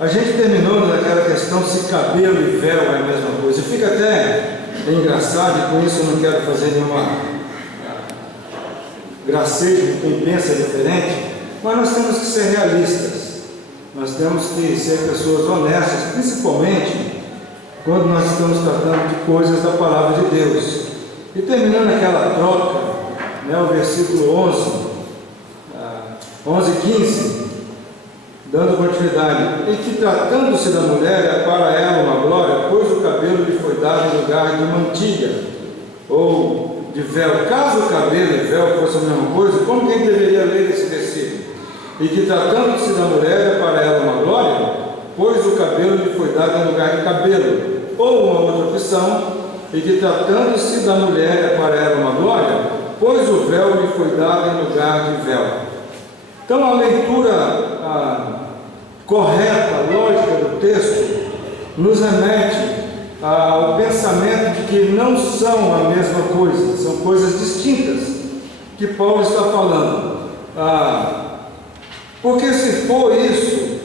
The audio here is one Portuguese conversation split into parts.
A gente terminou naquela questão se cabelo e véu é a mesma coisa. Fica até engraçado, e com isso eu não quero fazer nenhuma gracejo de quem pensa diferente, mas nós temos que ser realistas. Nós temos que ser pessoas honestas, principalmente quando nós estamos tratando de coisas da palavra de Deus. E terminando aquela troca, o versículo 11 e 15, dando continuidade: e que tratando-se da mulher é para ela uma glória, pois o cabelo lhe foi dado em lugar de mantilha, ou de véu. Caso o cabelo e véu fossem a mesma coisa, como quem deveria ler esse versículo? E que tratando-se da mulher é para ela uma glória, pois o cabelo lhe foi dado em lugar de cabelo. Ou uma outra opção: e que tratando-se da mulher é para ela uma glória, pois o véu lhe foi dado em lugar de véu. Então a leitura correta, lógica do texto, nos remete ao pensamento de que não são a mesma coisa, são coisas distintas que Paulo está falando. Porque se for isso,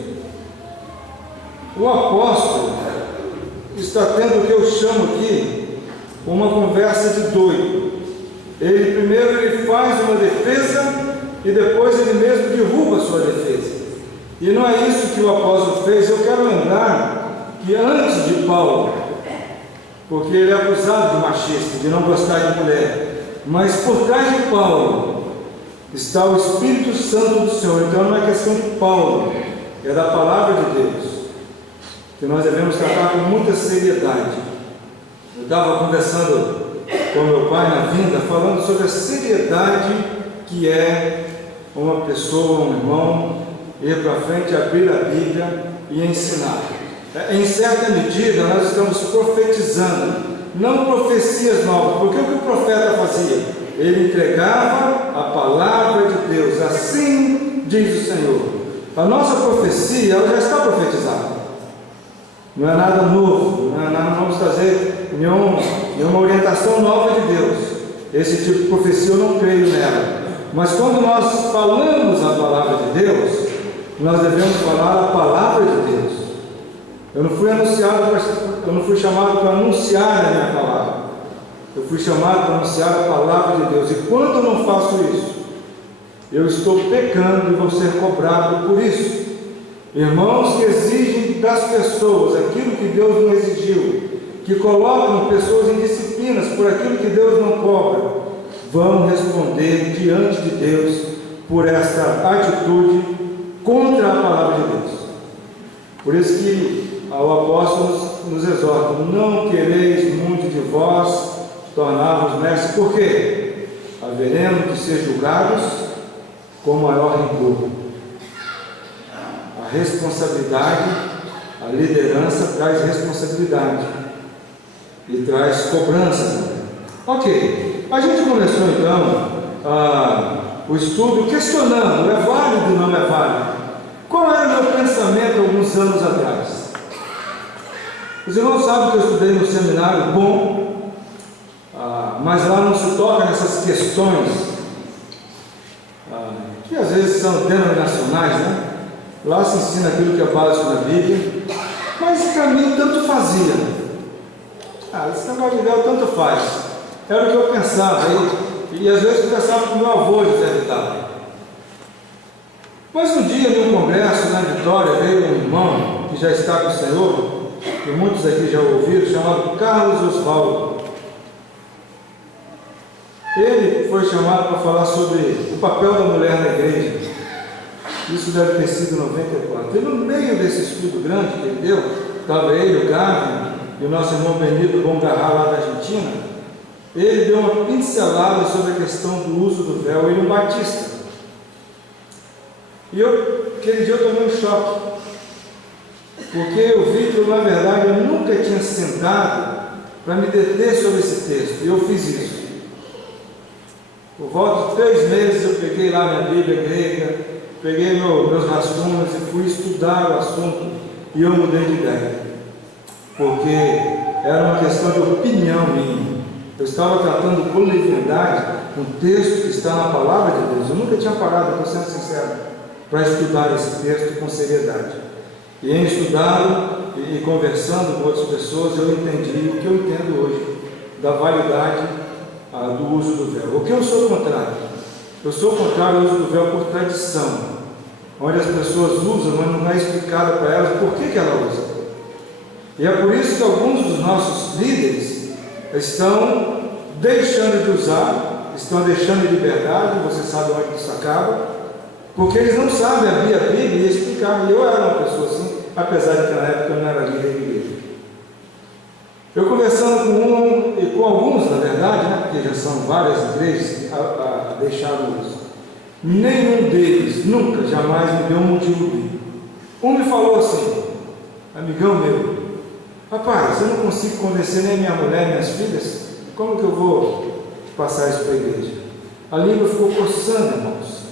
o apóstolo está tendo o que eu chamo aqui uma conversa de doido. Primeiro ele faz uma defesa e depois ele mesmo derruba a sua defesa. E não é isso que o apóstolo fez. Eu quero lembrar que antes de Paulo, porque ele é acusado de machista, de não gostar de mulher, mas por trás de Paulo está o Espírito Santo do Senhor. Então não é questão de Paulo, é da palavra de Deus, que nós devemos tratar com muita seriedade. Eu estava conversando com meu pai na vinda, falando sobre a seriedade que é uma pessoa, um irmão, ir para frente, abrir a Bíblia e ensinar. Em certa medida, nós estamos profetizando, não profecias novas, porque o que o profeta fazia? Ele entregava a palavra de Deus, assim diz o Senhor. A nossa profecia, ela já está profetizada. Não é nada novo, não vamos trazer nenhuma orientação nova de Deus. Esse tipo de profecia eu não creio nela. Mas quando nós falamos a palavra de Deus, nós devemos falar a palavra de Deus. Eu não fui chamado para anunciar a minha palavra. Eu fui chamado para anunciar a palavra de Deus. E quando eu não faço isso, eu estou pecando e vou ser cobrado por isso. Irmãos que exigem das pessoas aquilo que Deus não exigiu, que colocam pessoas em disciplinas por aquilo que Deus não cobra, vão responder diante de Deus por esta atitude contra a palavra de Deus. Por isso que o apóstolo nos exorta: não quereis muito de vós tornar-vos mestres, porque haveremos de ser julgados com maior rigor. A responsabilidade, a liderança traz responsabilidade e traz cobrança também. Ok, a gente começou então o estudo questionando: é válido ou não é válido? Qual era o meu pensamento alguns anos atrás? Os irmãos sabem que eu estudei no seminário bom, mas lá não se toca nessas questões que às vezes são denominacionais, né? Lá se ensina aquilo que é básico na Bíblia, mas para mim tanto fazia. Esse negócio de véu tanto faz. Era o que eu pensava, e às vezes eu pensava com meu avô José Vital. Mas um dia, num congresso na Vitória, veio um irmão que já está com o Senhor, que muitos aqui já ouviram, chamado Carlos Osvaldo. Ele foi chamado para falar sobre o papel da mulher na igreja. Isso deve ter sido em 94. E no meio desse estudo grande que ele deu, estava ele, o Gávio e o nosso irmão Benito Bongarra, lá da Argentina. Ele deu uma pincelada sobre a questão do uso do véu. Ele é um batista. E aquele dia eu tomei um choque, porque eu vi que na verdade eu nunca tinha sentado para me deter sobre esse texto, e eu fiz isso. Por volta de 3 meses eu peguei lá minha Bíblia grega, peguei meus rascunhos e fui estudar o assunto, e eu mudei de ideia, porque era uma questão de opinião minha. Eu estava tratando com leviandade um texto que está na palavra de Deus. Eu nunca tinha parado, estou sendo sincero, para estudar esse texto com seriedade. E em estudá-lo e conversando com outras pessoas, eu entendi o que eu entendo hoje da validade do uso do véu. O que eu sou contrário? Eu sou contrário ao uso do véu por tradição, onde as pessoas usam, mas não é explicado para elas por que ela usa. E é por isso que alguns dos nossos líderes estão deixando de usar, estão deixando de liberdade, você sabe onde isso acaba, porque eles não sabem abrir a Bíblia e explicar. E eu era uma pessoa assim, apesar de que na época eu não era líder de igreja. Eu conversando com alguns, na verdade, né, porque já são várias igrejas a deixaram o uso. Nenhum deles nunca, jamais me deu um motivo bíblico. Um me falou assim, amigão meu, rapaz, eu não consigo convencer nem minha mulher, minhas filhas, como que eu vou passar isso para a igreja? A língua ficou coçando, irmãos.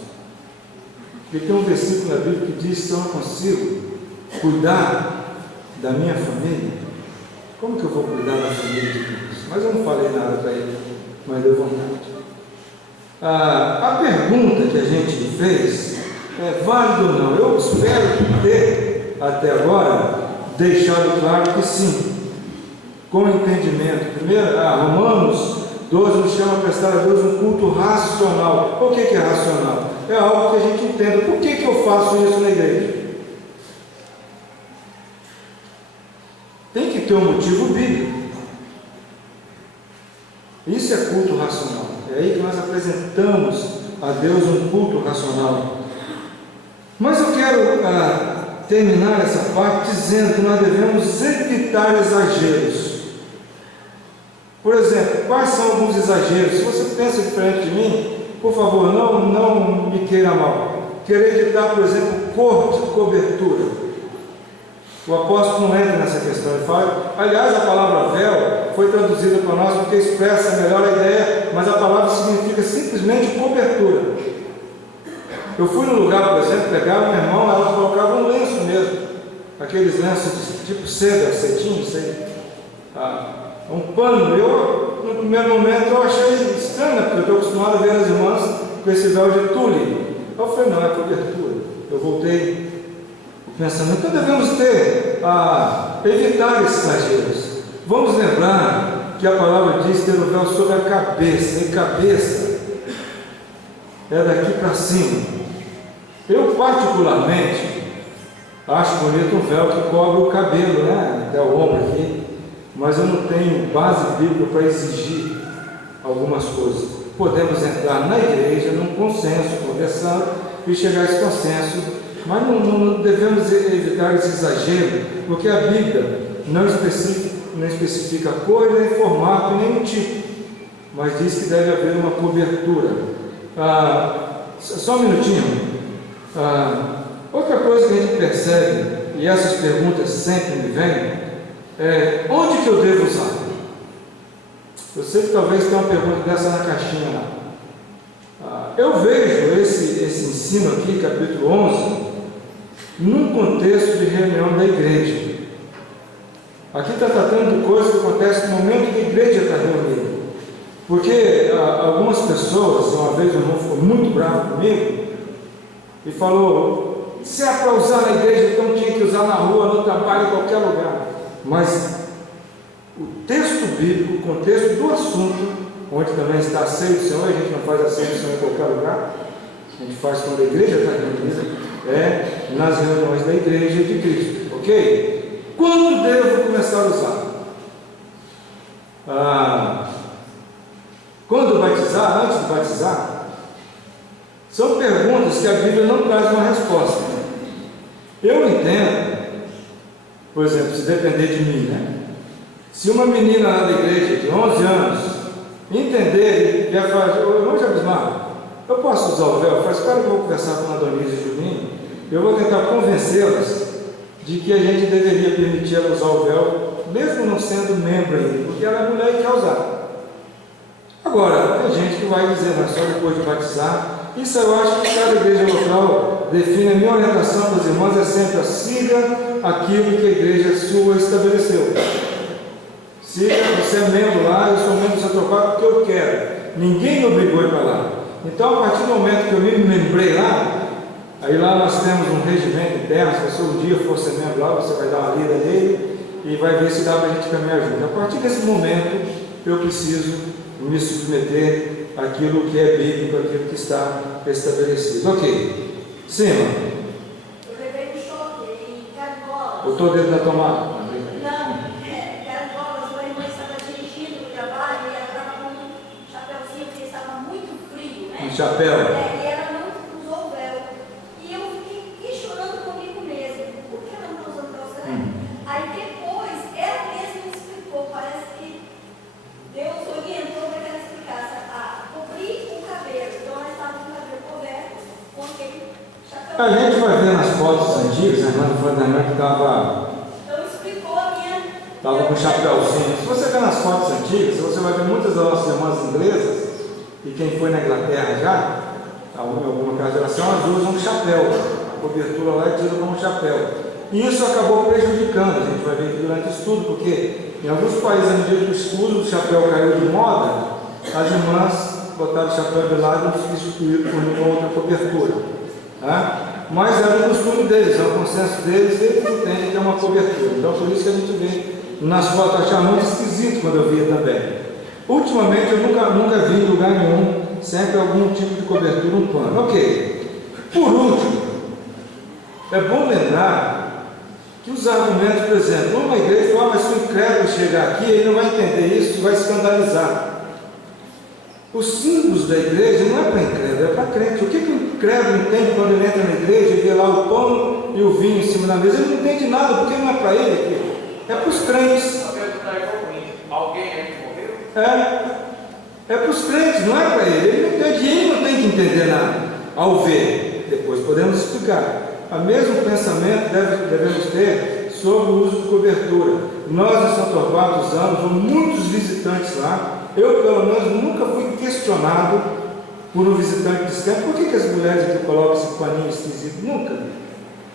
Porque tem um versículo na Bíblia que diz: se eu não consigo cuidar da minha família, como que eu vou cuidar da família de Deus? Mas eu não falei nada para ele, mas deu vontade. A pergunta que a gente fez é válida ou não? Eu espero ter, até agora, deixado claro que sim, com entendimento. Primeiro, Romanos 12 nos chama a prestar a Deus um culto racional. O que é racional? É algo que a gente entenda. Por que eu faço isso na igreja? Tem que ter um motivo bíblico. Isso é culto racional. É aí que nós apresentamos a Deus um culto racional. Mas eu quero terminar essa parte dizendo que nós devemos evitar exageros. Por exemplo, quais são alguns exageros? Se você pensa diferente de mim, por favor, não me queira mal. Querer evitar, por exemplo, cor de cobertura. O apóstolo não entra nessa questão. Ele fala, aliás, a palavra véu foi traduzida para nós porque expressa melhor a ideia, mas a palavra significa simplesmente cobertura. Eu fui num lugar, por exemplo, pegava minha irmão, ela colocava um lenço mesmo, aqueles lenços tipo seda, cetim, um pano. Eu, no primeiro momento, eu achei estranho, porque eu estou acostumado a ver as irmãs com esse véu de tule. Eu falei, não, é cobertura. Eu voltei pensando, então devemos evitar esses exageros. Vamos lembrar que a palavra diz ter o véu sobre a cabeça, e cabeça é daqui para cima. Eu particularmente acho bonito um véu que cobre o cabelo, né, até o ombro aqui, mas eu não tenho base bíblica para exigir algumas coisas. Podemos entrar na igreja num consenso, conversando e chegar a esse consenso, mas não devemos evitar esse exagero, porque a Bíblia não especifica cor, nem formato, nem tipo, mas diz que deve haver uma cobertura. Só um minutinho. Outra coisa que a gente percebe, e essas perguntas sempre me vêm, é onde que eu devo usar? Eu sei que talvez tenha uma pergunta dessa na caixinha lá. Eu vejo esse ensino aqui, capítulo 11, num contexto de reunião da igreja. Aqui está tratando de coisas que acontecem no momento que a igreja está reunida. Porque algumas pessoas, uma vez o irmão ficou muito bravo comigo e falou, se é para usar na igreja, então tinha que usar na rua, no trabalho, em qualquer lugar. Mas o texto bíblico, o contexto do assunto, onde também está a ceia do Senhor, a gente não faz a ceia do Senhor em qualquer lugar, a gente faz quando a igreja está reunida, nas reuniões da igreja de Cristo, ok? Quando devo começar a usar? Quando batizar, antes de batizar? São perguntas que a Bíblia não traz uma resposta. Eu entendo, por exemplo, se depender de mim, né? Se uma menina lá da igreja de 11 anos entender e vier falar, irmão de Abismar, eu posso usar o véu? Faz cara que eu vou conversar com a Donise e Julinho, eu vou tentar convencê-las de que a gente deveria permitir ela usar o véu, mesmo não sendo membro ainda, porque ela é mulher e quer usar. Agora, tem gente que vai dizer, mas só depois de batizar. Isso eu acho que cada igreja local define. A minha orientação para os irmãos é sempre: siga aquilo que a igreja sua estabeleceu. Siga, você é membro lá, eu sou membro do seu trocado porque eu quero. Ninguém me obrigou a ir para lá. Então, a partir do momento que eu me lembrei lá, Aí lá nós temos um regimento interno, se você um dia for ser membro lá, você vai dar uma lida nele e vai ver se dá para a gente caminhar junto. A partir desse momento, eu preciso me submeter àquilo que é bíblico, àquilo que está estabelecido. Ok. Cima. Eu levei um choque em Carangola. Botou o dedo na tomada? Não, Carangola, sua irmã estava dirigindo o trabalho e ela estava com um chapéuzinho porque estava muito frio, né? Um chapéu. E ela não usou o véu. E eu fiquei questionando comigo mesmo, por que ela não está usando o véu? Será? Aí depois, ela mesma me explicou, parece que Deus orientou para que ela explicasse a cobrir o cabelo. Então ela estava com o cabelo coberto com aquele chapéu. A gente vai ver nas fotos antigas, a irmã do Fernando que estava Então explicou a minha. com um chapéuzinho. Se você ver nas fotos antigas, você vai ver muitas das nossas irmãs inglesas, e quem foi na Inglaterra já, alguma geração, elas usam um chapéu. A cobertura lá é tida como um chapéu. E isso acabou prejudicando, a gente vai ver durante o estudo, porque em alguns países, à medida que o estudo do chapéu caiu de moda, as irmãs botaram o chapéu de lado e substituíram por uma outra cobertura. Tá? Mas era o costume deles, é o consenso deles, eles entendem que é uma cobertura. Então, por isso que a gente vê nas fotos, achava muito esquisito quando eu via também. Ultimamente, eu nunca vi em lugar nenhum, sempre algum tipo de cobertura, um pano. Ok. Por último, é bom lembrar que os argumentos, por exemplo, uma igreja fala, mas se o incrédulo chegar aqui, ele não vai entender isso, vai escandalizar. Os símbolos da igreja não é para incrédulo, é para crente. O que o incrédulo entende quando ele entra na igreja e vê lá o pão e o vinho em cima da mesa? Ele não entende nada, porque não é para ele aquilo. É para os crentes. Alguém aí morreu? É para os crentes, não é para ele. Ele não entende, ele não tem que entender nada ao ver. Depois podemos explicar. O mesmo pensamento devemos ter sobre o uso de cobertura. Nós em São Torquato usamos muitos visitantes lá. Eu, pelo menos, nunca fui questionado por um visitante distante. Por que as mulheres aqui colocam esse paninho esquisito? Nunca.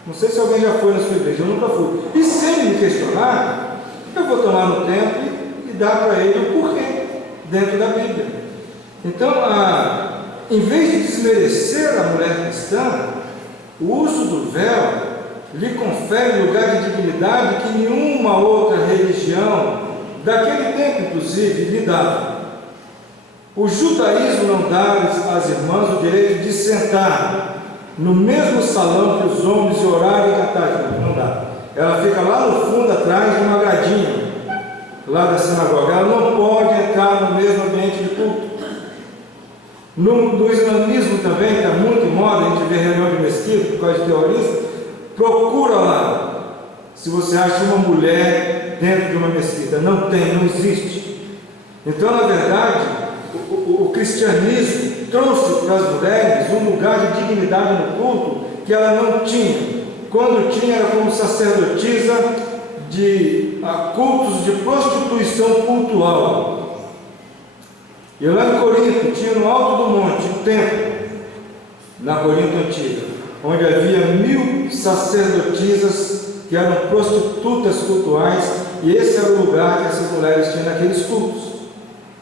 Não sei se alguém já foi na sua igreja, eu nunca fui. E se ele me questionar, eu vou tomar no tempo e dar para ele o porquê dentro da Bíblia. Então, em vez de desmerecer a mulher cristã, o uso do véu lhe confere lugar de dignidade que nenhuma outra religião, daquele tempo inclusive, lhe dava. O judaísmo não dá às irmãs o direito de sentar no mesmo salão que os homens e orar e cantar. Não dá. Ela fica lá no fundo, atrás de uma gradinha, lá da sinagoga. Ela não pode entrar no mesmo ambiente de culto. No islamismo também, está muito em moda, a gente vê reunião de mesquita por causa de terrorista. Procura lá se você acha uma mulher dentro de uma mesquita. Não tem, não existe. Então, na verdade, o cristianismo trouxe para as mulheres um lugar de dignidade no culto que ela não tinha. Quando tinha, era como sacerdotisa de cultos de prostituição cultural. E lá em Corinto, tinha no alto do monte um templo, na Corinto Antiga, onde havia 1000 sacerdotisas que eram prostitutas cultuais, e esse era o lugar que essas mulheres tinham naqueles cultos.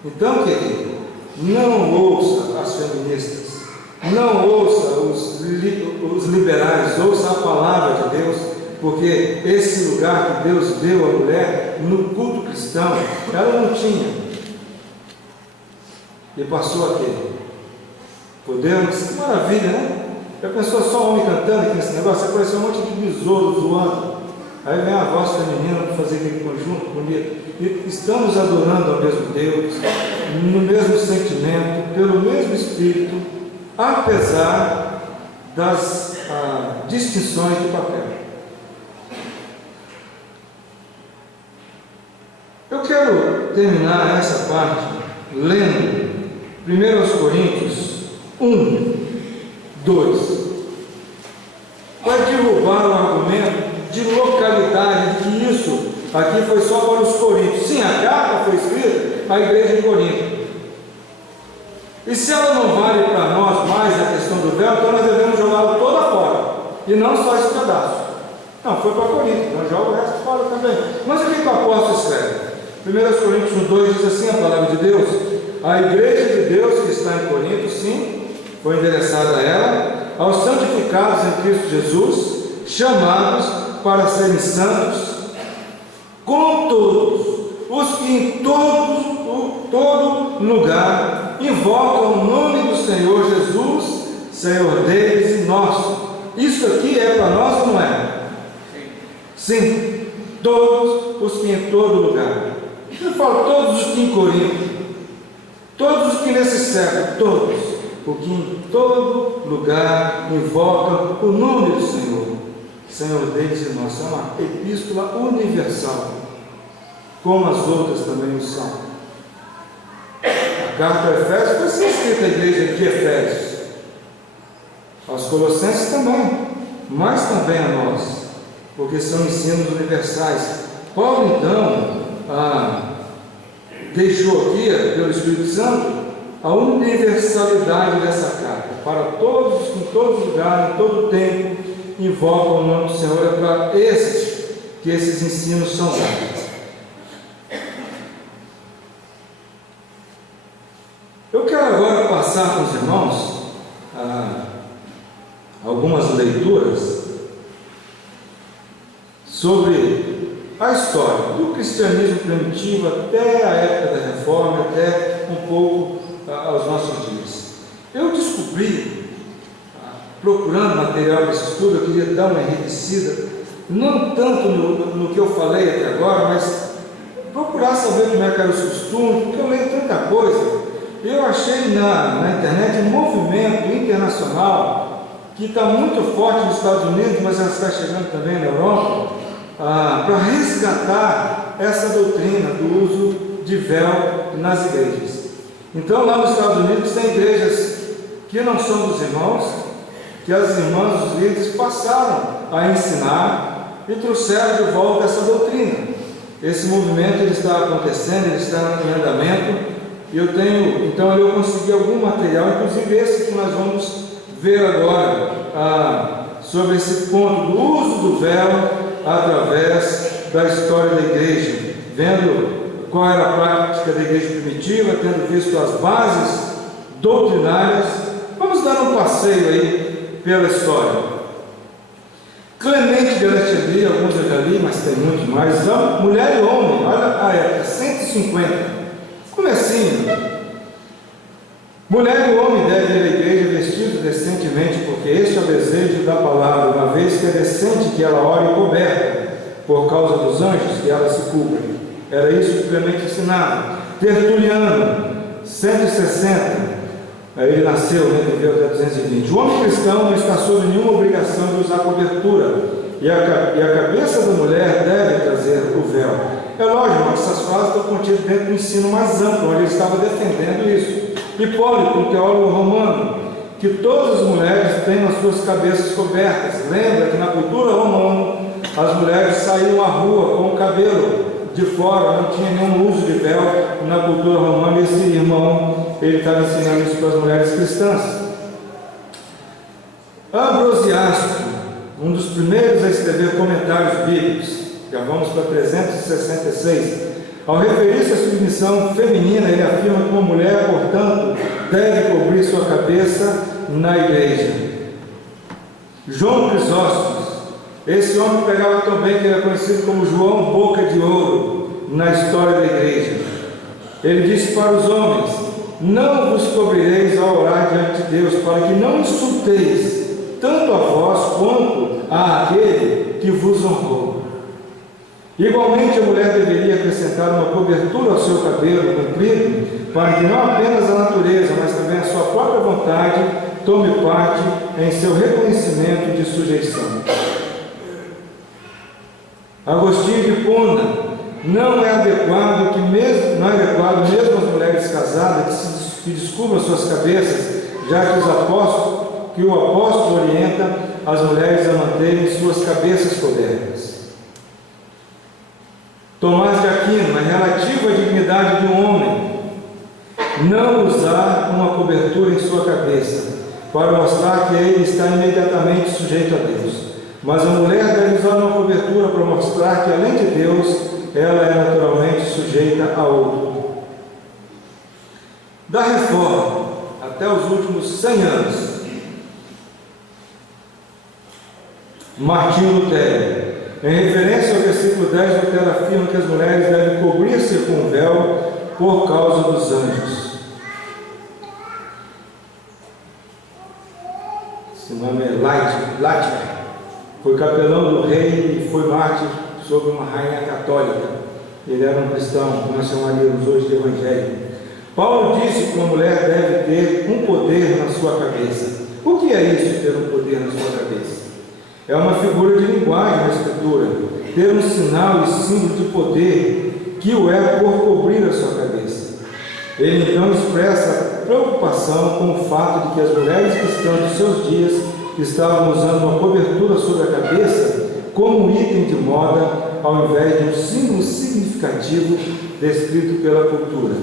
Então, querido, não ouça as feministas, não ouça os liberais, ouça a palavra de Deus, porque esse lugar que Deus deu à mulher no culto cristão, ela não tinha. E passou a ter. Podemos? Que maravilha, né? Já pensou só homem cantando aqui nesse negócio? Apareceu um monte de besouro zoando. Aí vem a voz feminina para fazer aquele conjunto bonito. E estamos adorando ao mesmo Deus, no mesmo sentimento, pelo mesmo Espírito, apesar das distinções de papel. Eu quero terminar essa parte lendo 1 Coríntios 1, 2. Vai derrubar o argumento de localidade, de que isso aqui foi só para os coríntios. Sim, a carta foi escrita à igreja de Corinto. E se ela não vale para nós mais a questão do véu, então nós devemos jogá-la toda fora. E não só esse pedaço. Não, foi para Corinto, então joga o resto fora também. Mas o que o apóstolo escreve? 1 Coríntios 2 diz assim, a palavra de Deus: a igreja de Deus que está em Corinto, sim, foi endereçada a ela, aos santificados em Cristo Jesus, chamados para serem santos, com todos os que em todo lugar invocam o nome do Senhor Jesus, Senhor deles e nosso. Isso aqui é para nós ou não é? Sim, todos os que em todo lugar. Eu falo todos os que em Corinto, todos os que nesse século, todos, o que em todo lugar invocam o nome do Senhor, Senhor deles e nosso. É uma epístola universal, como as outras também o são. A carta a Efésios foi ser escrita à igreja de Efésios, aos Colossenses também, mas também a nós, porque são ensinos universais. Paulo então deixou aqui, pelo Espírito Santo, a universalidade dessa carta, para todos, em todo lugar, em todo tempo, invocam o nome do Senhor. É para esses que esses ensinos são dados. Eu quero agora passar com os irmãos algumas leituras sobre a história do cristianismo primitivo até a época da Reforma, até um pouco aos nossos dias. Eu descobri, procurando material desse estudo, eu queria dar uma enriquecida, não tanto no que eu falei até agora, mas procurar saber como é que eram os costumes, porque eu leio tanta coisa. Eu achei na internet um movimento internacional que está muito forte nos Estados Unidos, mas já está chegando também na Europa, para resgatar essa doutrina do uso de véu nas igrejas. Então, lá nos Estados Unidos tem igrejas que não são dos irmãos, que as irmãs, os líderes, passaram a ensinar e trouxeram de volta essa doutrina. Esse movimento ele está acontecendo, ele está em andamento. Então eu consegui algum material, inclusive esse que nós vamos ver agora, sobre esse ponto do uso do véu através da história da igreja, vendo qual era a prática da igreja primitiva, tendo visto as bases doutrinárias. Vamos dar um passeio aí pela história. Clemente de Alexandria, alguns eu já li, mas tem muito mais. Mulher e homem, olha a época, 150. Comecinho. Mulher e homem devem ir à igreja vestidos decentemente, porque este é o desejo da palavra, uma vez que é decente que ela ore coberta, por causa dos anjos, que ela se cubra. Era isso que Clemente ensinava. Tertuliano, 160. Aí ele nasceu, viveu até 220. O homem cristão não está sob nenhuma obrigação de usar cobertura, e a cabeça da mulher deve trazer o véu. É lógico, essas frases estão contidas dentro do ensino mais amplo, onde ele estava defendendo isso. Hipólito, um teólogo romano, que todas as mulheres tenham as suas cabeças cobertas. Lembra que na cultura romana as mulheres saíam à rua com o cabelo de fora, não tinha nenhum uso de véu na cultura romana. Esse irmão, ele estava ensinando isso para as mulheres cristãs. Ambrosiasto, um dos primeiros a escrever comentários bíblicos, já vamos para 366. Ao referir-se à submissão feminina, ele afirma que uma mulher, portanto, deve cobrir sua cabeça na igreja. João Crisóstomo, esse homem pregava tão bem que ele é conhecido como João Boca de Ouro na história da igreja. Ele disse para os homens: não vos cobrireis ao orar diante de Deus, para que não insulteis tanto a vós quanto àquele que vos honrou. Igualmente, a mulher deveria acrescentar uma cobertura ao seu cabelo comprido, para que não apenas a natureza, mas também a sua própria vontade tome parte em seu reconhecimento de sujeição. Agostinho de Hipona: não é adequado mesmo as mulheres casadas que descubram suas cabeças, já que o apóstolo orienta as mulheres a manterem suas cabeças cobertas. Tomás de Aquino: é relativo à dignidade do homem não usar uma cobertura em sua cabeça, para mostrar que ele está imediatamente sujeito a Deus. Mas a mulher deve usar uma cobertura para mostrar que, além de Deus, ela é naturalmente sujeita a outro. Da Reforma até os últimos 100 anos, Martinho Lutero. Em referência ao versículo 10, Lutero afirma que as mulheres devem cobrir-se com véu por causa dos anjos. Esse nome é Latimer. Foi capelão do rei e foi mártir sobre uma rainha católica. Ele era um cristão, que nós chamaríamos hoje de evangélico. Paulo disse que uma mulher deve ter um poder na sua cabeça. O que é isso, ter um poder na sua cabeça? É uma figura de linguagem na Escritura, ter um sinal e símbolo de poder que o é por cobrir a sua cabeça. Ele então expressa preocupação com o fato de que as mulheres cristãs dos seus dias estavam usando uma cobertura sobre a cabeça como um item de moda, ao invés de um símbolo significativo descrito pela cultura.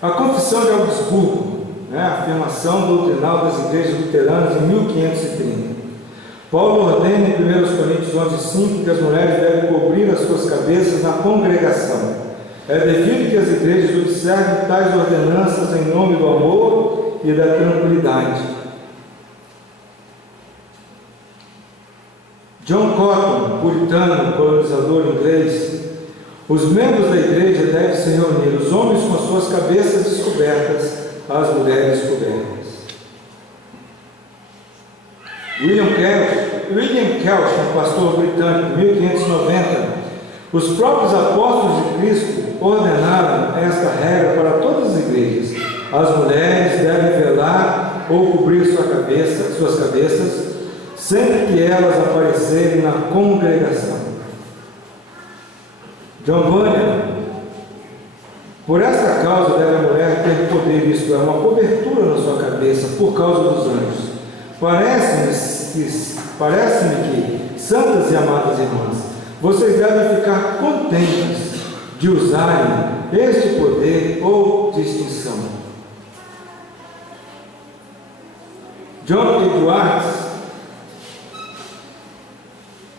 A Confissão de Augsburgo, a afirmação doutrinal das igrejas luteranas em 1530. Paulo ordena em 1 Coríntios 11:5 que as mulheres devem cobrir as suas cabeças na congregação. É devido que as igrejas observem tais ordenanças em nome do amor e da tranquilidade. John Cotton, puritano, colonizador inglês: os membros da igreja devem se reunir, os homens com as suas cabeças descobertas, as mulheres cobertas. William Kelch, um pastor britânico, 1590, os próprios apóstolos de Cristo ordenaram esta regra para todas as igrejas. As mulheres devem velar ou cobrir suas cabeças, sempre que elas aparecerem na congregação. John Bunyan: por esta causa deve a mulher ter poder, isto é, uma cobertura na sua cabeça, por causa dos anjos. Parece-me que, santas e amadas irmãs, vocês devem ficar contentes de usarem este poder ou distinção. John Edwards: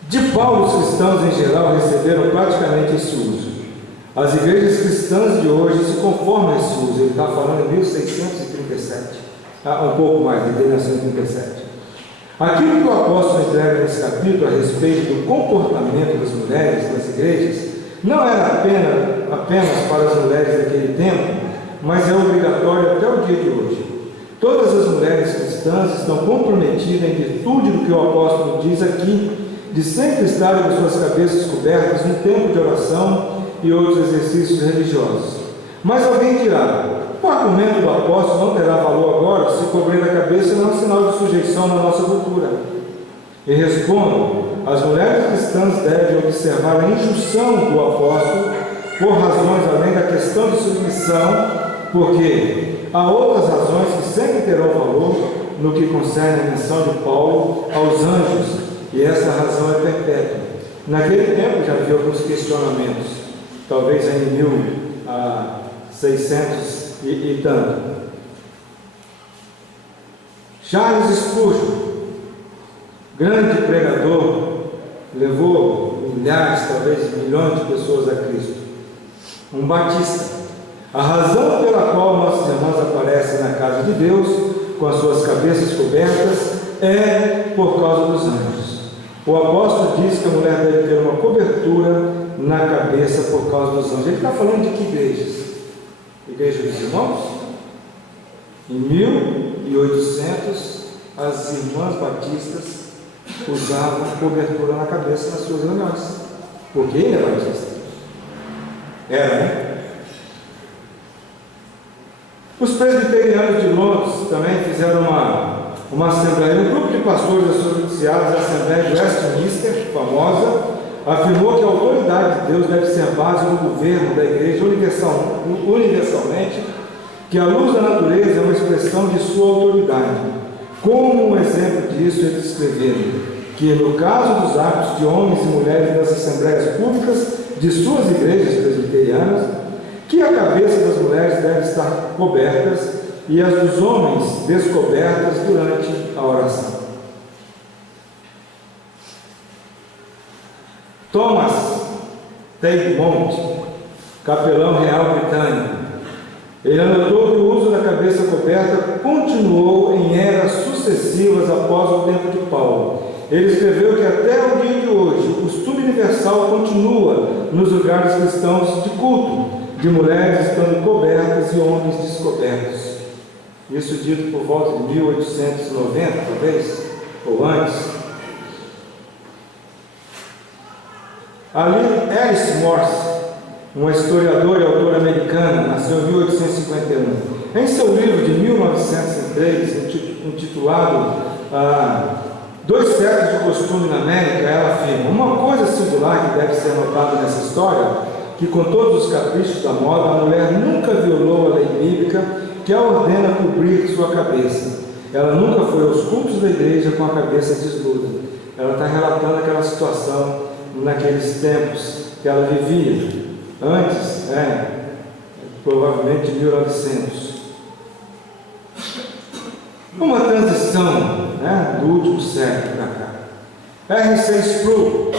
de Paulo, os cristãos em geral receberam praticamente esse uso. As igrejas cristãs de hoje se conformam a esse uso. Ele está falando em 1637, um pouco mais, de 1937. Aquilo que o apóstolo entrega nesse capítulo a respeito do comportamento das mulheres nas igrejas não era apenas para as mulheres daquele tempo, mas é obrigatório até o dia de hoje. Todas as mulheres cristãs estão comprometidas em virtude do que o apóstolo diz aqui, de sempre estarem com suas cabeças cobertas no tempo de oração e outros exercícios religiosos. Mas alguém dirá: o argumento do apóstolo não terá valor agora se cobrir a cabeça não é um sinal de sujeição na nossa cultura. E respondo: as mulheres cristãs devem observar a injunção do apóstolo por razões além da questão de submissão, porque há outras razões que sempre terão valor no que concerne a menção de Paulo aos anjos, e essa razão é perpétua. Naquele tempo já havia alguns questionamentos, talvez em 1600 e tanto. Charles Spurgeon, grande pregador, levou milhares, talvez milhões de pessoas a Cristo. Um batista. A razão pela qual nossas irmãs aparecem na casa de Deus com as suas cabeças cobertas é por causa dos anjos. O apóstolo diz que a mulher deve ter uma cobertura na cabeça por causa dos anjos. Ele está falando de que igrejas? Igreja dos Irmãos? Em 1800, as irmãs batistas usavam cobertura na cabeça nas suas reuniões. Porque ele é batista. Era, né? Os presbiterianos de Londres também fizeram uma assembleia. Um grupo de pastores associados à Assembleia de Westminster, famosa, afirmou que a autoridade de Deus deve ser base no governo da igreja universalmente, que a luz da natureza é uma expressão de sua autoridade. Como um exemplo disso, eles escreveram que, no caso dos atos de homens e mulheres das assembleias públicas de suas igrejas presbiterianas, que a cabeça das mulheres deve estar cobertas e as dos homens descobertas durante a oração. Thomas Teignmont, capelão real britânico, Ele anotou que o uso da cabeça coberta continuou em eras sucessivas após o tempo de Paulo. Ele escreveu que até o dia de hoje o costume universal continua nos lugares cristãos de culto, de mulheres estando cobertas e homens descobertos. Isso dito por volta de 1890, talvez, ou antes. Alice Morse, uma historiadora e autora americana, nasceu em 1851. Em seu livro de 1903, intitulado Dois Séculos de Costume na América, ela afirma: uma coisa singular que deve ser notada nessa história, que com todos os caprichos da moda, a mulher nunca violou a lei bíblica que a ordena cobrir sua cabeça. Ela nunca foi aos cultos da igreja com a cabeça desnuda. Ela está relatando aquela situação naqueles tempos que ela vivia, antes, provavelmente 1900. Uma transição do último século para cá. R.C. Sproul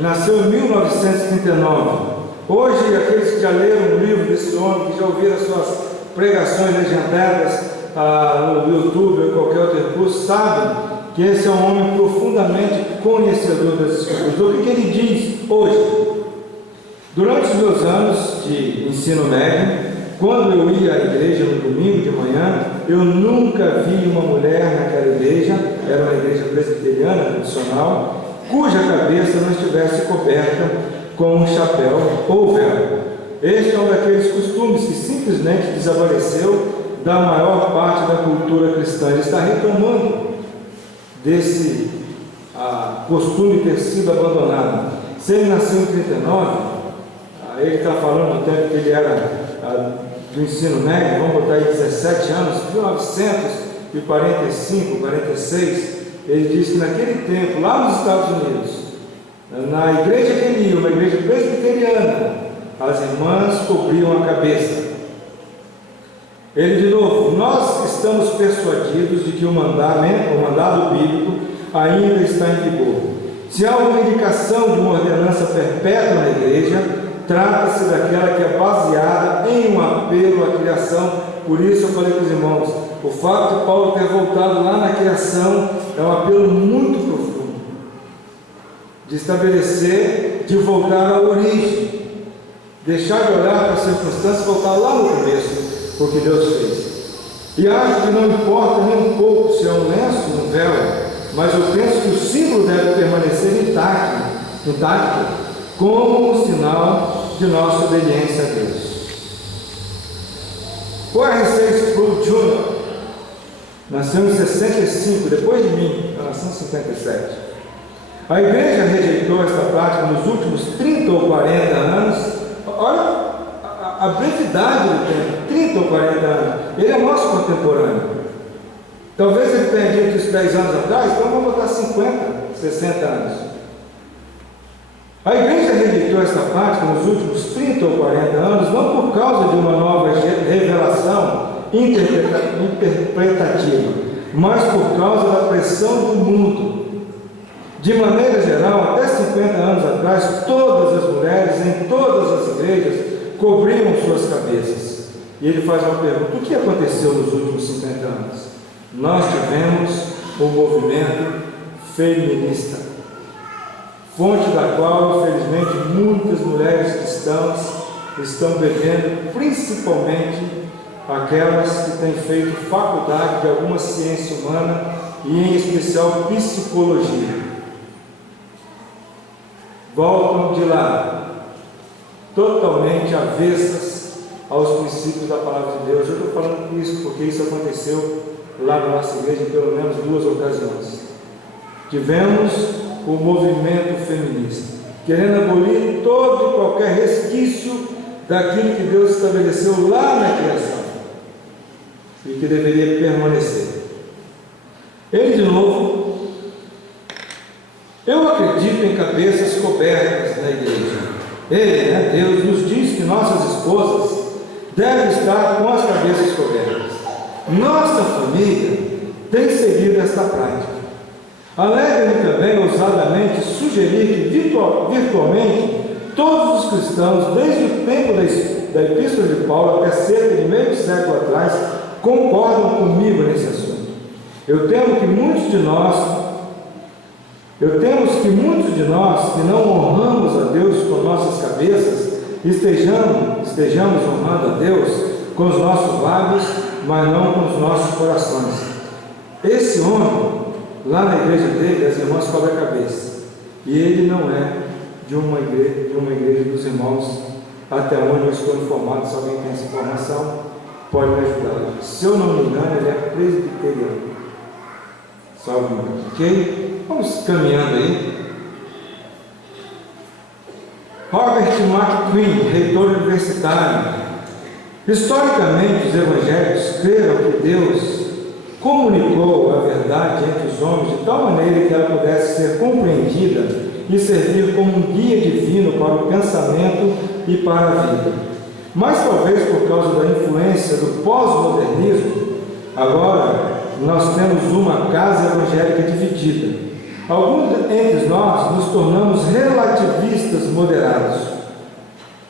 nasceu em 1939. Hoje, aqueles que já leram o livro desse homem, que já ouviram as suas pregações legendadas no YouTube ou em qualquer outro recurso, sabem que esse é um homem profundamente conhecedor das Escrituras. O que ele diz hoje? Durante os meus anos de ensino médio, quando eu ia à igreja no domingo de manhã, eu nunca vi uma mulher naquela igreja, era uma igreja presbiteriana tradicional, cuja cabeça não estivesse coberta com um chapéu ou véu. Este é um daqueles costumes que simplesmente desapareceu da maior parte da cultura cristã. Ele está reclamando desse costume ter sido abandonado. Se ele nasceu em 39, ele está falando do tempo que ele era do ensino médio, vamos botar aí 17 anos, 1945, 46, ele disse que naquele tempo, lá nos Estados Unidos, na igreja que ele ia, uma igreja presbiteriana, as irmãs cobriam a cabeça. Ele de novo: nós estamos persuadidos de que o mandado bíblico ainda está em vigor. Se há uma indicação de uma ordenança perpétua na igreja, trata-se daquela que é baseada em um apelo à criação. Por isso eu falei para os irmãos, o fato de Paulo ter voltado lá na criação é um apelo muito profundo, de estabelecer, de voltar à origem, deixar de olhar para as circunstâncias e voltar lá no começo, para o que Deus fez. E acho que não importa nem um pouco se é um lenço ou um véu, mas eu penso que o símbolo deve permanecer intacto, como um sinal de nossa obediência a Deus. O R.C. Sproul Jr. nasceu em 65, depois de mim, eu nasci em 57. A igreja rejeitou esta prática nos últimos 30 ou 40 anos. Olha a brevidade do tempo, 30 ou 40 anos. Ele é nosso contemporâneo. Talvez ele tenha dito isso 10 anos atrás, então vamos botar 50, 60 anos. A igreja rejeitou esta prática nos últimos 30 ou 40 anos, não por causa de uma nova revelação interpretativa, mas por causa da pressão do mundo. De maneira geral, até 50 anos atrás, todas as mulheres em todas as igrejas cobriam suas cabeças. E ele faz uma pergunta: o que aconteceu nos últimos 50 anos? Nós tivemos o movimento feminista, fonte da qual, infelizmente, muitas mulheres cristãs estão bebendo, principalmente aquelas que têm feito faculdade de alguma ciência humana e, em especial, psicologia. Voltam de lá, totalmente avessas aos princípios da palavra de Deus. Eu estou falando isso porque isso aconteceu lá na nossa igreja em pelo menos 2 ocasiões. Tivemos o movimento feminista, querendo abolir todo e qualquer resquício daquilo que Deus estabeleceu lá na criação e que deveria permanecer. Ele de novo: eu acredito em cabeças cobertas na igreja. Ele, Deus, nos diz que nossas esposas devem estar com as cabeças cobertas. Nossa família tem seguido esta prática. Alega-me também ousadamente sugerir que virtualmente todos os cristãos, desde o tempo da Epístola de Paulo até cerca de meio século atrás, concordam comigo nesse assunto. Eu temo que muitos de nós que não honramos a Deus com nossas cabeças, estejamos honrando a Deus com os nossos lábios, mas não com os nossos corações. Esse homem, lá na igreja dele, as irmãs cobrem a cabeça, e ele não é de uma igreja dos irmãos, até onde eu estou informado. Se alguém tem essa informação, pode me ajudar. Se eu não me engano, ele é presbiteriano. Salve, ok? Vamos caminhando aí. Robert McQueen, reitor universitário. Historicamente, os evangélicos creram que Deus comunicou a verdade entre os homens de tal maneira que ela pudesse ser compreendida e servir como um guia divino para o pensamento e para a vida. Mas talvez por causa da influência do pós-modernismo, agora nós temos uma casa evangélica dividida. Alguns entre nós nos tornamos relativistas moderados.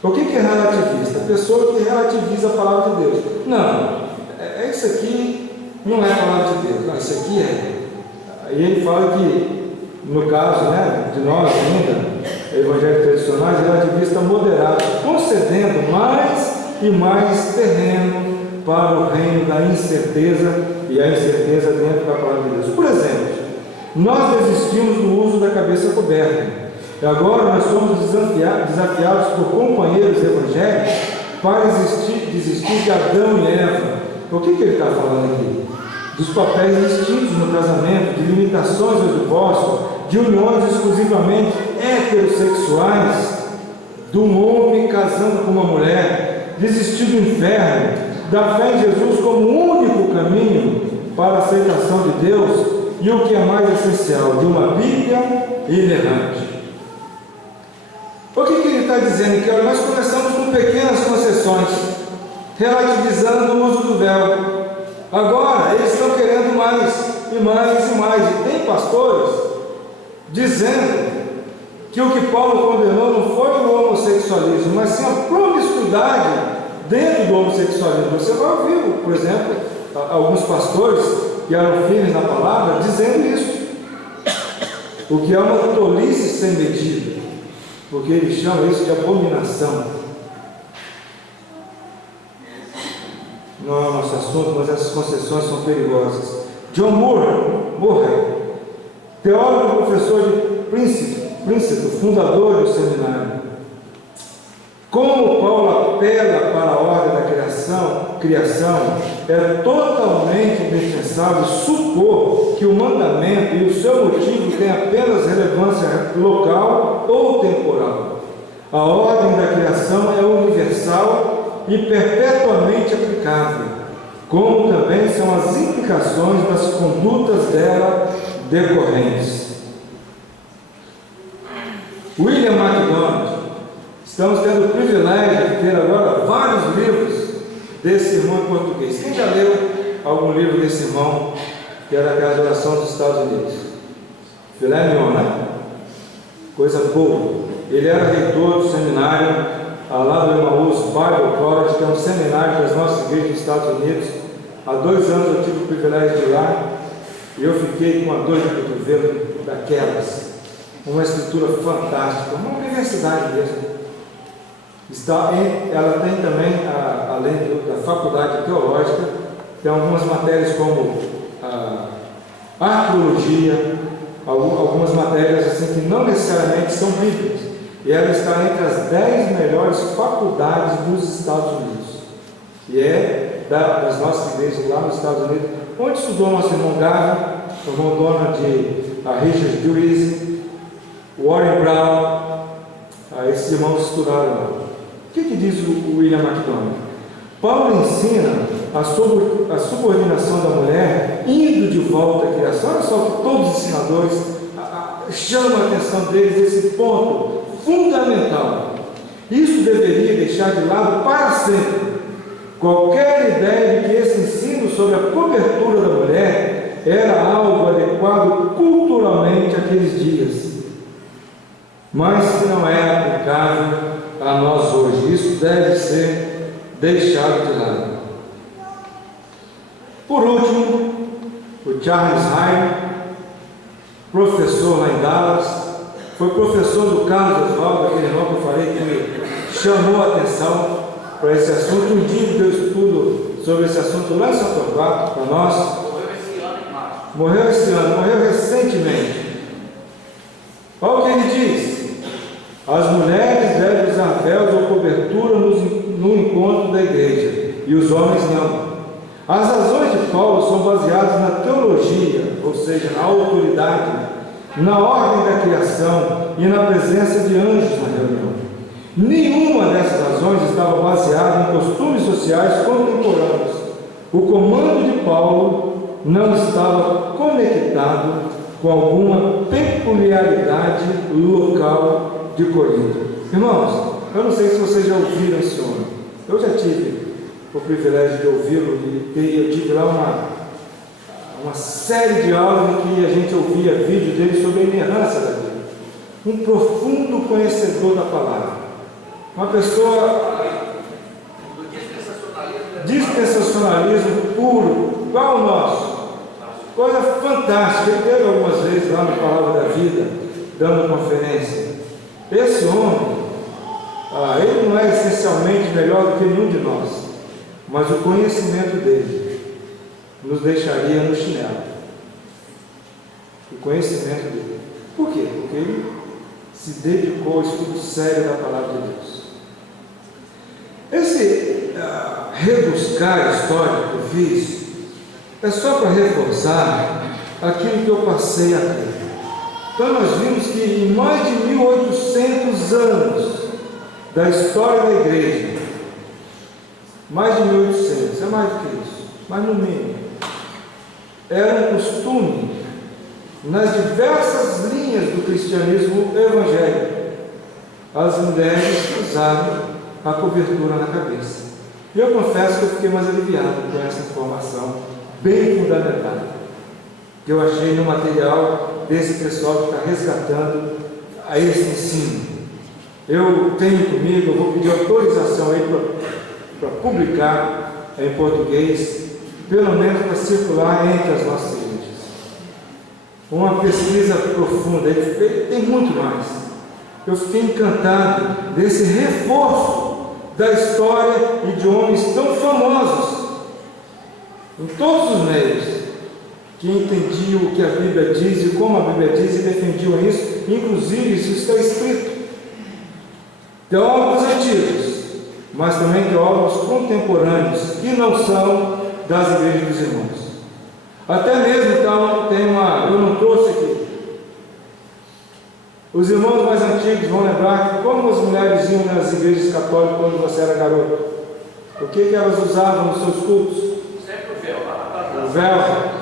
O que é relativista? A pessoa que relativiza a palavra de Deus. Não, isso aqui não é a palavra de Deus. Não, isso aqui é. Aí ele fala que, no caso, de nós ainda, evangélicos tradicionais, relativista moderado, concedendo mais e mais terreno para o reino da incerteza e a incerteza dentro da palavra de Deus. Por exemplo, nós desistimos do uso da cabeça coberta. E agora nós somos desafiados por companheiros evangélicos para desistir de Adão e Eva. O que ele está falando aqui? Dos papéis distintos no casamento, de limitações ao divórcio, de uniões exclusivamente heterossexuais, de um homem casando com uma mulher, desistir do inferno, da fé em Jesus como o único caminho para a aceitação de Deus e o que é mais essencial, de uma Bíblia inerrante. O que ele está dizendo aqui? Olha, nós começamos com pequenas concessões, relativizando o uso do véu. Agora, eles estão querendo mais e mais e mais. E tem pastores dizendo que o que Paulo condenou não foi o homossexualismo, mas sim a promiscuidade dentro do homossexualismo. Você vai ouvir, por exemplo, alguns pastores que eram firmes na palavra dizendo isso, o que é uma tolice sem medida, porque eles chamam isso de abominação. Não é o nosso assunto, mas essas concessões são perigosas. John Murray, teólogo e professor de Princeton, fundador do seminário. Como Paulo apela para a ordem da criação, é totalmente indefensável supor que o mandamento e o seu motivo têm apenas relevância local ou temporal. A ordem da criação é universal e perpetuamente aplicável, como também são as implicações das condutas dela decorrentes. William MacDonald. Estamos tendo o privilégio de ter agora vários livros desse irmão em português. Quem já leu algum livro desse irmão, que era daquela geração dos Estados Unidos? Filé mignon, né? Coisa boa. Ele era reitor do seminário lá do Emmaus Bible College, que é um seminário das nossas igrejas dos Estados Unidos. Há 2 anos eu tive o privilégio de ir lá e eu fiquei com uma dor de cotovelo daquelas. Uma escritura fantástica, uma universidade mesmo. Ela tem também, além da faculdade teológica, tem algumas matérias como arqueologia, algumas matérias assim que não necessariamente são bíblicas. E ela está entre as 10 melhores faculdades dos Estados Unidos. E é das nossas igrejas lá nos Estados Unidos, onde estudou nosso irmão Gavin, o irmão Donald Richard Dewey, Warren Brown, esses irmãos estudaram lá. O que diz o William MacDonald? Paulo ensina a subordinação da mulher indo de volta à criação. Olha só que todos os ensinadores chamam a atenção deles esse ponto fundamental. Isso deveria deixar de lado para sempre qualquer ideia de que esse ensino sobre a cobertura da mulher era algo adequado culturalmente àqueles dias. mas que não é aplicável a nós hoje. Isso deve ser deixado de lado. Por último, o Charles Hyde, professor lá em Dallas, foi professor do Carlos Oswaldo, aquele irmão que eu falei que me chamou a atenção para esse assunto. Um dia deu estudo sobre esse assunto lá em São Torquato para nós. Morreu esse ano em março. Morreu esse ano, morreu recentemente. Olha o que ele diz: as mulheres devem usar véus ou cobertura no encontro da igreja, e os homens não. As razões de Paulo são baseadas na teologia, ou seja, na autoridade, na ordem da criação e na presença de anjos na reunião. Nenhuma dessas razões estava baseada em costumes sociais contemporâneos. O comando de Paulo não estava conectado com alguma peculiaridade local de Corinto. Irmãos, eu não sei se vocês já ouviram esse homem. Eu já tive o privilégio de ouvi-lo, e eu tive lá uma série de aulas em que a gente ouvia vídeos dele sobre a inerrância da Bíblia. Um profundo conhecedor da palavra. Uma pessoa dispensacionalismo puro, igual o nosso. Coisa fantástica. Ele teve algumas vezes lá no Palavra da Vida, dando conferência. Esse homem, ele não é essencialmente melhor do que nenhum de nós, mas o conhecimento dele nos deixaria no chinelo. O conhecimento dele. Por quê? Porque ele se dedicou ao estudo sério da palavra de Deus. Esse rebuscar histórico que eu fiz é só para reforçar aquilo que eu passei aqui. Então nós vimos que em mais de 1800 anos da história da igreja, mais de 1800, é mais do que isso, mas no mínimo, era um costume nas diversas linhas do cristianismo evangélico as mulheres usarem a cobertura na cabeça. E eu confesso que eu fiquei mais aliviado com essa informação bem fundamentada que eu achei no material desse pessoal que está resgatando a esse ensino. Eu tenho comigo, eu vou pedir autorização aí para publicar em português, pelo menos para circular entre as nossas igrejas. Uma pesquisa profunda, ele tem muito mais. Eu fiquei encantado desse reforço da história e de homens tão famosos em todos os meios, que entendiam o que a Bíblia diz e como a Bíblia diz e defendiam isso. Inclusive isso está escrito. Teólogos antigos, mas também teólogos contemporâneos, que não são das igrejas dos irmãos. Até mesmo, então, eu não trouxe aqui. Os irmãos mais antigos vão lembrar que como as mulheres iam nas igrejas católicas quando você era garoto. O que elas usavam nos seus cultos? Sempre o véu. O véu.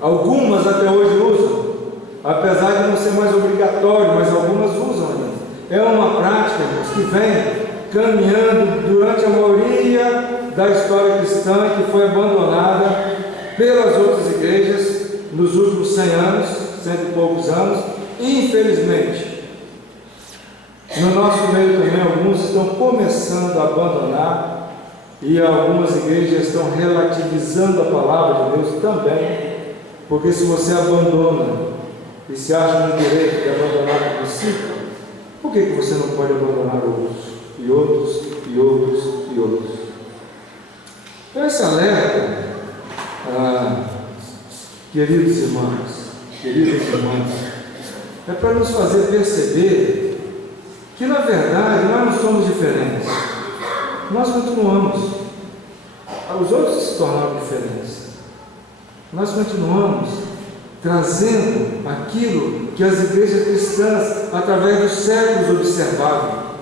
Algumas até hoje usam, apesar de não ser mais obrigatório, mas algumas usam ainda. É uma prática que vem caminhando durante a maioria da história cristã, que foi abandonada pelas outras igrejas nos últimos 100 anos, 100 e poucos anos, e infelizmente no nosso meio também alguns estão começando a abandonar, e algumas igrejas estão relativizando a palavra de Deus também, porque se você abandona e se acha no direito de abandonar o princípio, por que você não pode abandonar outros, e outros, e outros, e outros? Então esse alerta, queridos irmãos, queridas irmãs, é para nos fazer perceber que na verdade nós não somos diferentes, nós continuamos, os outros se tornaram diferentes, nós continuamos trazendo aquilo que as igrejas cristãs através dos séculos observavam.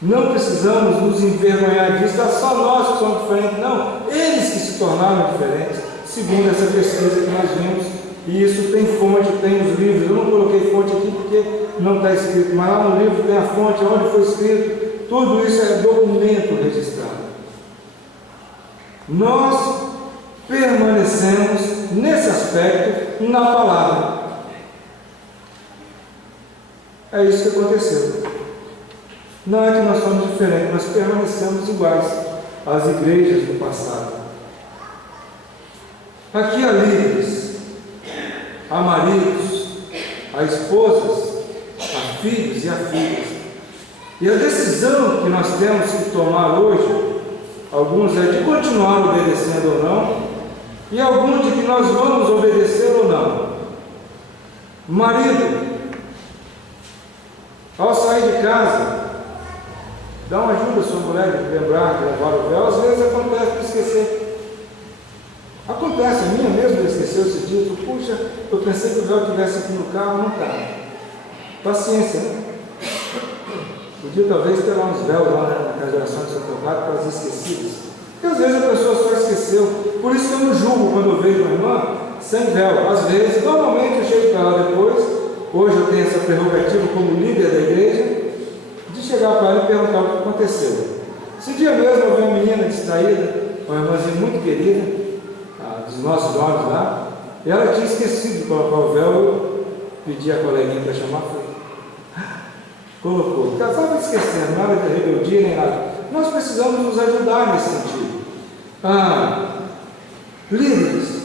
Não precisamos nos envergonhar disso, só nós que somos diferentes, não, eles que se tornaram diferentes, segundo essa pesquisa que nós vimos. E isso tem fonte, tem os livros. Eu não coloquei fonte aqui porque não está escrito, mas lá no livro tem a fonte, onde foi escrito. Tudo isso é documento registrado. Nós permanecemos nesse aspecto na palavra. É isso que aconteceu. Não é que nós somos diferentes, nós permanecemos iguais às igrejas do passado. Aqui há líderes, há maridos, há esposas, há filhos e há filhas. E a decisão que nós temos que tomar hoje, alguns é de continuar obedecendo ou não, e alguns de que nós vamos obedecer ou não. Marido, ao sair de casa, dá uma ajuda à sua mulher de lembrar de levar o véu. Às vezes acontece de esquecer. Acontece, a minha mesmo esqueceu esse dia. Puxa, eu pensei que o véu estivesse aqui no carro, não está. Paciência, né? Podia talvez ter lá uns véus lá na congregação de Santo Antônio para as esquecidas. Porque às vezes a pessoa só esqueceu. Por isso que eu não julgo quando eu vejo uma irmã sem véu. Às vezes, normalmente eu chego para ela depois. Hoje eu tenho essa prerrogativa como líder da igreja, de chegar para ela e perguntar o que aconteceu. Esse dia mesmo eu vi uma menina distraída, uma irmãzinha muito querida, dos nossos olhos lá, e ela tinha esquecido de colocar o véu. Eu pedi a coleguinha para chamar, colocou. Porque ela estava esquecendo, nada de rebeldia nem nada. Nós precisamos nos ajudar nesse sentido. Líderes,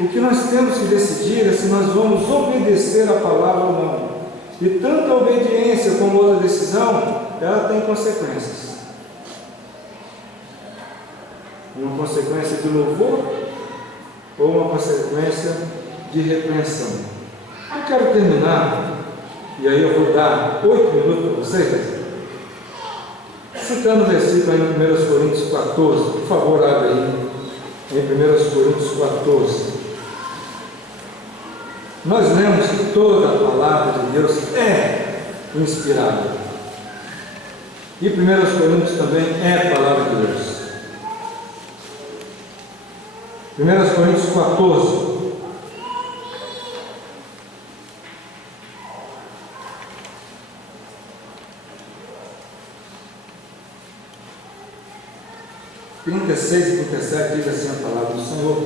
o que nós temos que decidir é se nós vamos obedecer a palavra ou não. E tanto a obediência como outra decisão, ela tem consequências. Uma consequência de louvor ou uma consequência de repreensão. Eu quero terminar, e aí eu vou dar 8 minutos para vocês, citando o versículo aí em 1 Coríntios 14. Por favor, abre aí, em 1 Coríntios 14. Nós lemos que toda a palavra de Deus é inspirada. E 1 Coríntios também é a palavra de Deus. 1 Coríntios 14. (36 e 37) diz assim a palavra do Senhor: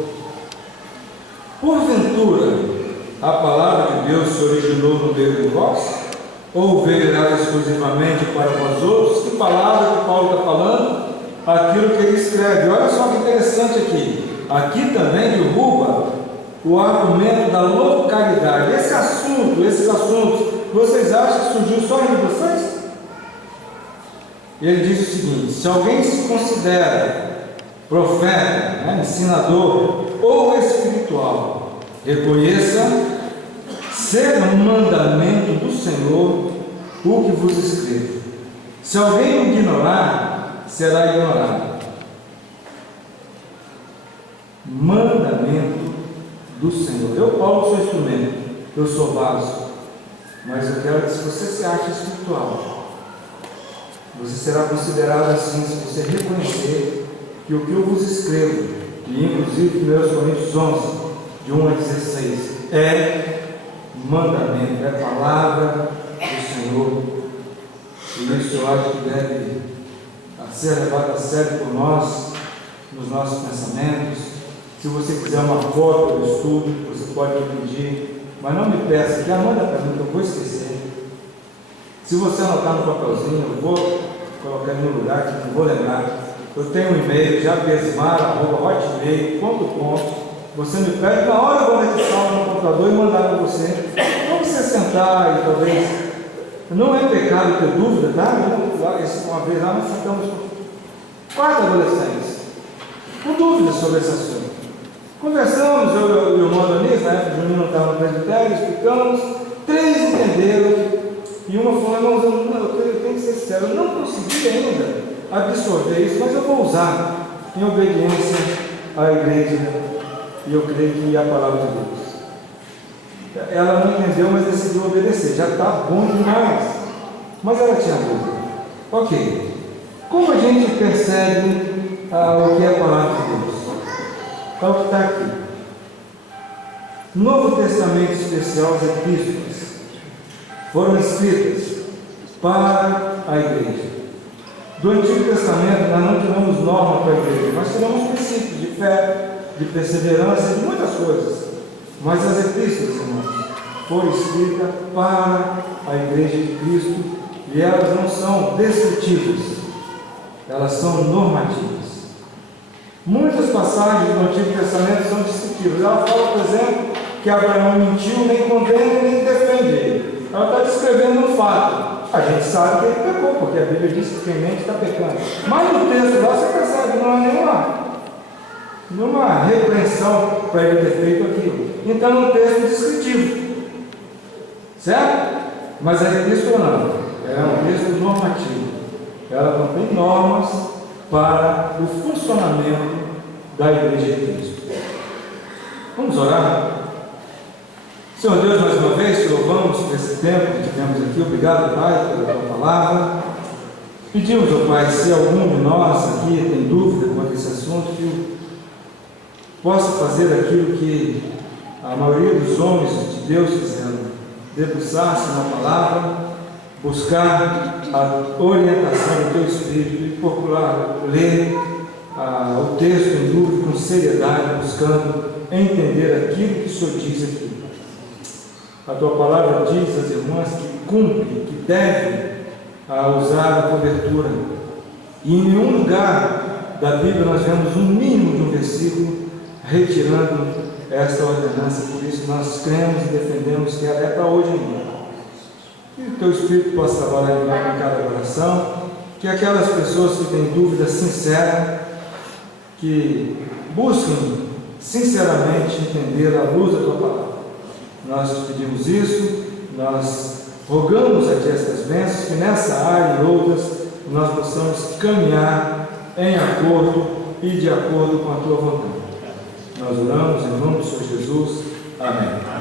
porventura a palavra de Deus se originou no meio de vós? Ou veio ela exclusivamente para vós outros? Que palavra que Paulo está falando? Aquilo que ele escreve. Olha só que interessante aqui. Aqui também derruba o argumento da localidade. Esses assuntos, vocês acham que surgiu só em vocês? Ele diz o seguinte: se alguém se considera profeta, ensinador ou espiritual, reconheça ser um mandamento do Senhor o que vos escrevo. Se alguém o ignorar, será ignorado. Mandamento do Senhor. Eu, Paulo, sou instrumento, eu sou vaso, mas eu quero que, se você se acha espiritual, você será considerado assim se você reconhecer que o que eu vos escrevo, e inclusive 1 Coríntios 11, de 1 a 16, é mandamento, é palavra do Senhor. E isso eu acho que deve ser levado a sério por nós, nos nossos pensamentos. Se você quiser uma cópia do estudo, você pode me pedir, mas não me peça, já manda para mim que eu vou esquecer. Se você anotar no papelzinho, eu vou colocar em um lugar que não vou lembrar. Eu tenho um e-mail, jabesmar@hotmail.com. Você me pede, na hora eu vou registrar no computador e mandar para você. Vamos você sentar e talvez. Não é pecado ter dúvida, tá? Uma vez lá nós sentamos com 4 adolescentes com dúvidas sobre esse assunto. Conversamos, eu e o irmão Dionísio, na época o Juninho não estava no presbitério, explicamos, 3 entenderam, e uma falou: eu tenho que ser sincero, eu não consegui ainda absorver isso, mas eu vou usar em obediência à igreja, e eu creio que é a palavra de Deus. Ela não entendeu, mas decidiu obedecer, já está bom demais, mas ela tinha dúvida. Ok, como a gente percebe o que é a palavra de Deus? É o que está aqui. Novo Testamento especial, as epístolas foram escritas para a igreja. Do Antigo Testamento nós não tiramos norma para a igreja, nós tiramos princípios de fé, de perseverança, de muitas coisas. Mas as epístolas, irmãos, foi escrita para a Igreja de Cristo e elas não são descritivas, elas são normativas. Muitas passagens do Antigo Testamento são descritivas. Ela fala, por exemplo, que Abraão mentiu, nem condena nem defende ele. Ela está descrevendo um fato. A gente sabe que ele pecou, porque a Bíblia diz que quem mente está pecando. Mas no texto lá você percebe que não há nenhuma repreensão para ele ter feito aquilo. Então é um texto descritivo. Certo? Mas a Epístola não. É um texto normativo. Ela contém normas para o funcionamento da Igreja de Cristo. Vamos orar? Senhor Deus, mais uma vez, te louvamos por esse tempo que tivemos aqui. Obrigado, Pai, pela tua palavra. Pedimos, ó Pai, se algum de nós aqui tem dúvida quanto a esse assunto, que possa fazer aquilo que a maioria dos homens de Deus fizeram: debruçar-se na palavra, buscar a orientação do teu Espírito e procurar ler o texto em dúvida com seriedade, buscando entender aquilo que o Senhor diz aqui. A tua palavra diz às irmãs que cumpre, que deve usar a cobertura. E em nenhum lugar da Bíblia nós vemos um mínimo de um versículo retirando esta ordenança. Por isso nós cremos e defendemos que ela é para hoje ainda. Que o teu Espírito possa trabalhar em cada coração, que aquelas pessoas que têm dúvida sincera, que busquem sinceramente entender a luz da tua palavra. Nós pedimos isso, nós rogamos a ti estas bênçãos, que nessa área e outras nós possamos caminhar em acordo e de acordo com a tua vontade. Nós oramos em nome do Senhor Jesus. Amém.